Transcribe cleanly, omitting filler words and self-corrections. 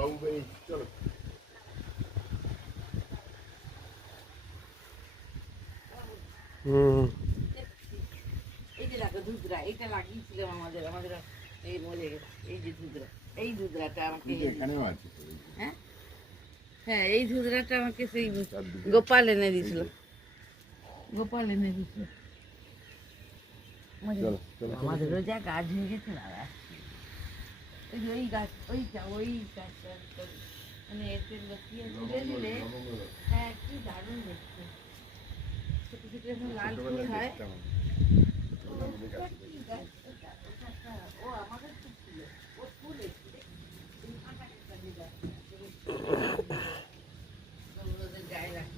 বাবু ভাই চলো। এই যে দেখো দুধরা, এটা লাগিয়েছিলাম আমাদের আমাদের এই মরে গেছে। এই যে দুধরা, এই দুধরাটা আমাকে এখানেও আছে। হ্যাঁ হ্যাঁ, এই ধুতরাটা আমাকে সেই গোপাল এনে দিয়েছিল। গোপাল এনে দিয়েছিল। আমাদেরও যা গাছ হয়ে গেছে না, ওই যে ওই গাছ, ওইটা ওই গাছটা মানে এতে লতিয়ে তুলে দিলে, হ্যাঁ কি দারুণ দেখতে। ছোট ছোট যখন লাল ফুল হয়, ও আমাদের খুব ছিল।